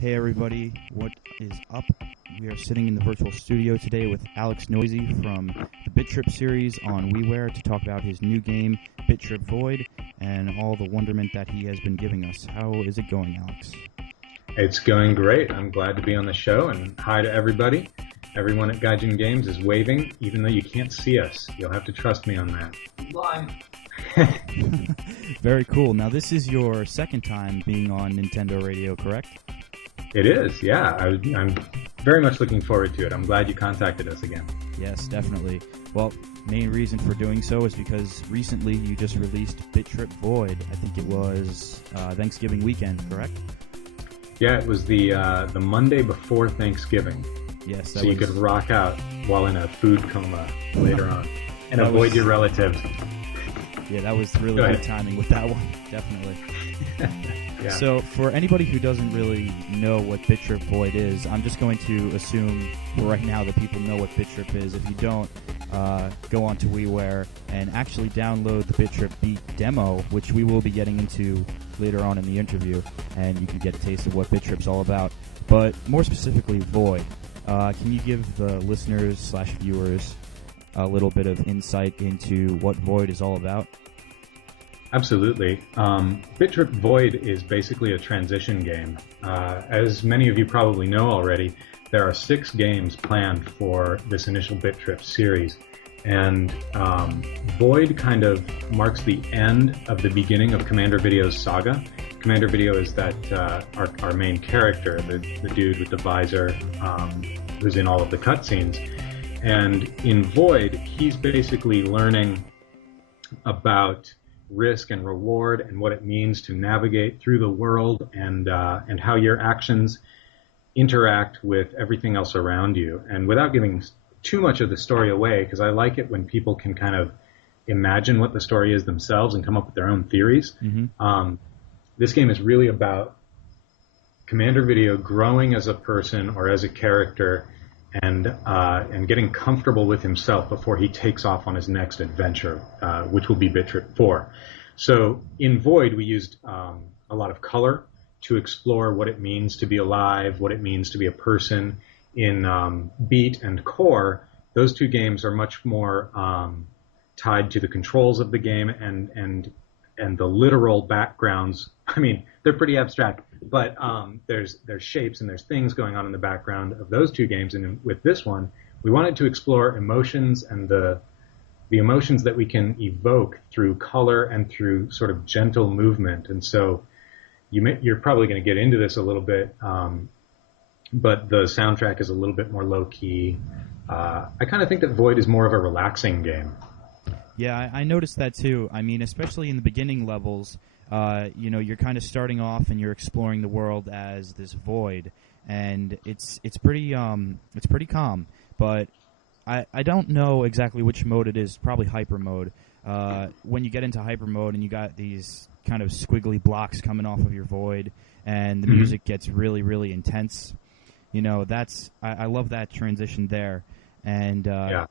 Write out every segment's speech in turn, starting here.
Hey everybody, what is up? We are sitting in the virtual studio today with Alex Neuse from the Bit Trip series on Ware to talk about his new game, Bit Trip Void, and all the wonderment that he has been giving us. How is it going, Alex? It's going great. I'm glad to be on the show, and hi to everybody. Everyone at Gaijin Games is waving, even though you can't see us. You'll have to trust me on that. Very cool. Now, this is your second time being on Nintendo Radio, correct? It is, yeah. I'm very much looking forward to it. I'm glad you contacted us again. Yes, definitely. Well, main reason for doing so is because recently you just released Bit Trip Void. I think it was Thanksgiving weekend, correct? Yeah, it was the Monday before Thanksgiving. Yes, so you could rock out while in a food coma later on and avoid your relatives. Yeah, that was really good timing with that one, definitely. Yeah. So, for anybody who doesn't really know what Bit Trip Void is, I'm just going to assume right now that people know what Bit Trip is. If you don't, go on to WiiWare and actually download the Bit Trip Beat demo, which we will be getting into later on in the interview, and you can get a taste of what Bit Trip's all about. But more specifically, Void. Can you give the listeners/viewers a little bit of insight into what Void is all about? Absolutely. Bit Trip Void is basically a transition game. As many of you probably know already, there are 6 games planned for this initial Bit Trip series. And Void kind of marks the end of the beginning of Commander Video's saga. Commander Video is that our main character, the dude with the visor who's in all of the cutscenes. And in Void, he's basically learning about risk and reward and what it means to navigate through the world and how your actions interact with everything else around you. And without giving too much of the story away, because I like it when people can kind of imagine what the story is themselves and come up with their own theories. Mm-hmm. This game is really about Commander Video growing as a person or as a character and getting comfortable with himself before he takes off on his next adventure, which will be Bit Trip 4. So in Void, we used a lot of color to explore what it means to be alive, what it means to be a person. In Beat and Core, those 2 games are much more tied to the controls of the game and the literal backgrounds. I mean, they're pretty abstract, but there's shapes and there's things going on in the background of those 2 games. And with this one, we wanted to explore emotions and the emotions that we can evoke through color and through sort of gentle movement. And so you're probably going to get into this a little bit, but the soundtrack is a little bit more low-key. I kind of think that Void is more of a relaxing game. Yeah, I noticed that too. I mean, especially in the beginning levels, you're kind of starting off and you're exploring the world as this void, and it's pretty calm. But I don't know exactly which mode it is. Probably hyper mode. When you get into hyper mode and you got these kind of squiggly blocks coming off of your void, and the music gets really, really intense. I love that transition there. And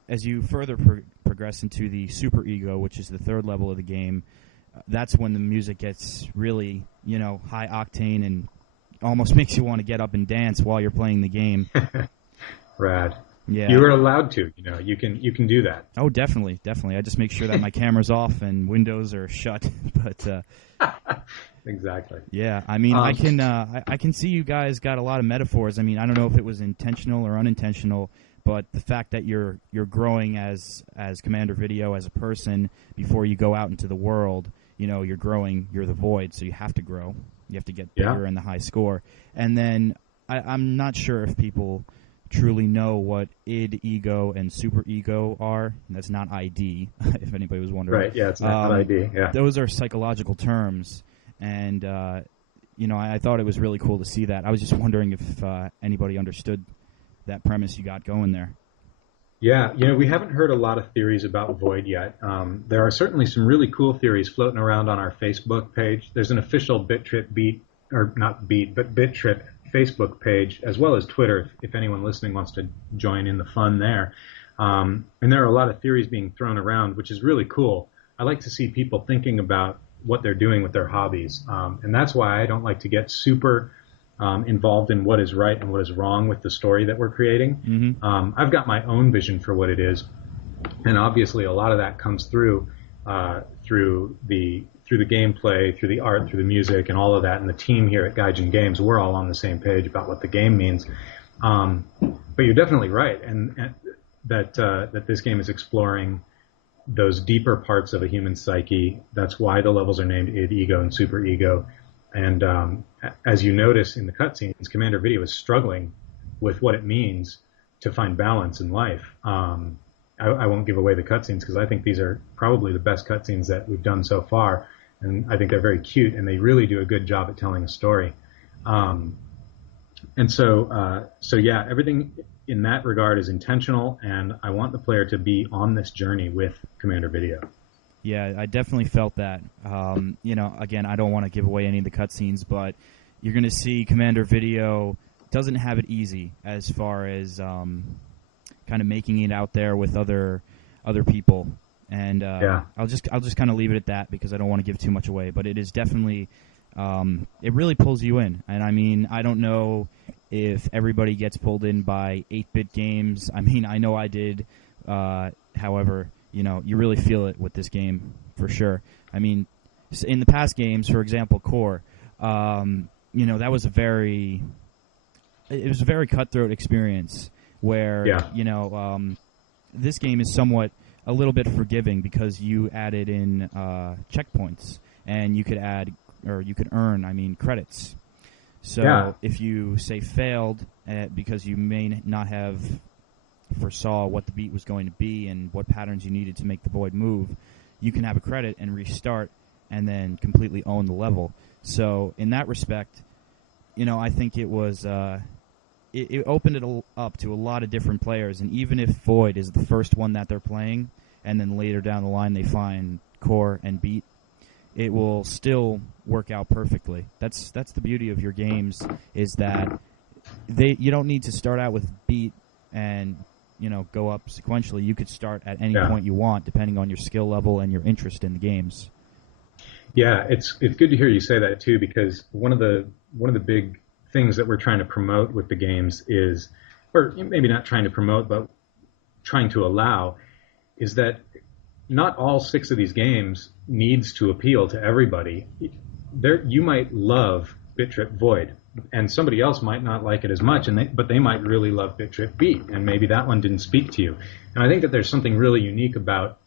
as you further progress into the super ego, which is the 3rd level of the game, that's when the music gets really, high octane and almost makes you want to get up and dance while you're playing the game. Rad. Yeah. You were allowed to, you can do that. Oh, definitely. I just make sure that my camera's off and windows are shut. But exactly. Yeah, I mean, I can see you guys got a lot of metaphors. I mean, I don't know if it was intentional or unintentional, but the fact that you're growing as Commander Video as a person before you go out into the world, you're growing. You're the void, so you have to grow. You have to get bigger in the high score. And then I'm not sure if people truly know what id, ego, and super ego are. That's not ID, if anybody was wondering. Right, yeah, it's not ID, yeah. Those are psychological terms, and, I thought it was really cool to see that. I was just wondering if anybody understood that premise you got going there. Yeah, we haven't heard a lot of theories about Void yet. There are certainly some really cool theories floating around on our Facebook page. There's an official Bit Trip Bit Trip Facebook page, as well as Twitter, if anyone listening wants to join in the fun there. And there are a lot of theories being thrown around, which is really cool. I like to see people thinking about what they're doing with their hobbies. And that's why I don't like to get super involved in what is right and what is wrong with the story that we're creating. I've got my own vision for what it is, and obviously a lot of that comes through through the gameplay, through the art, through the music, and all of that. And the team here at DeoGenZ, we're all on the same page about what the game means. But you're definitely right, and that this game is exploring those deeper parts of a human psyche. That's why the levels are named id, ego, and super ego. And as you notice in the cutscenes, Commander Video is struggling with what it means to find balance in life. I won't give away the cutscenes because I think these are probably the best cutscenes that we've done so far, and I think they're very cute, and they really do a good job at telling a story. And so yeah, everything in that regard is intentional, and I want the player to be on this journey with Commander Video. Yeah, I definitely felt that. Again, I don't want to give away any of the cutscenes, but you're going to see Commander Video doesn't have it easy as far as kind of making it out there with other people. And I'll just kind of leave it at that because I don't want to give too much away. But it is definitely it really pulls you in. And I mean, I don't know if everybody gets pulled in by 8-bit games. I mean, I know I did. However, you really feel it with this game for sure. I mean, in the past games, for example, Core, that was a very cutthroat experience where this game is somewhat a little bit forgiving because you added in checkpoints and you could earn credits. So if you say failed because you may not have foresaw what the beat was going to be and what patterns you needed to make the void move, you can have a credit and restart and then completely own the level. So in that respect, I think it was it opened it up to a lot of different players, and even if Void is the first one that they're playing and then later down the line they find Core and Beat, it will still work out perfectly. That's the beauty of your games, is that you don't need to start out with Beat and go up sequentially. You could start at any point you want, depending on your skill level and your interest in the games. Yeah, it's good to hear you say that too, because one of the big things that we're trying to promote with the games is, or maybe not trying to promote, but trying to allow, is that not all 6 of these games needs to appeal to everybody. You might love Bit Trip Void, and somebody else might not like it as much, but they might really love Bit Trip Beat, and maybe that one didn't speak to you. And I think that there's something really unique about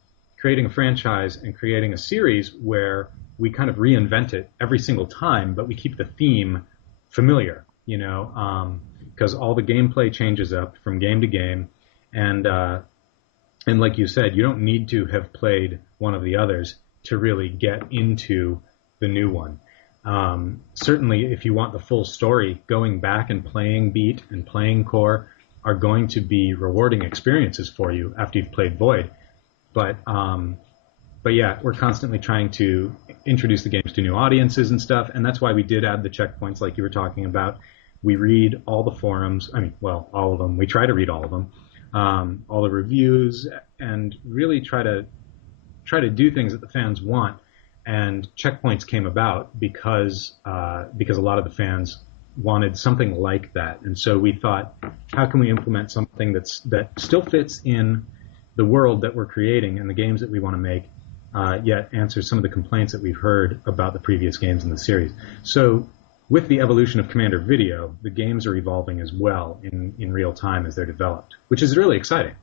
creating a franchise and creating a series where we kind of reinvent it every single time, but we keep the theme familiar, because all the gameplay changes up from game to game, and like you said, you don't need to have played one of the others to really get into the new one. Certainly, if you want the full story, going back and playing Beat and playing Core are going to be rewarding experiences for you after you've played Void. But yeah, we're constantly trying to introduce the games to new audiences and stuff, and that's why we did add the checkpoints like you were talking about. We read all the forums. All of them. We try to read all of them, all the reviews, and really try to do things that the fans want. And checkpoints came about because a lot of the fans wanted something like that. And so we thought, how can we implement something that still fits in the world that we're creating and the games that we want to make, yet answers some of the complaints that we've heard about the previous games in the series. So with the evolution of Commander Video, the games are evolving as well in real time as they're developed, which is really exciting.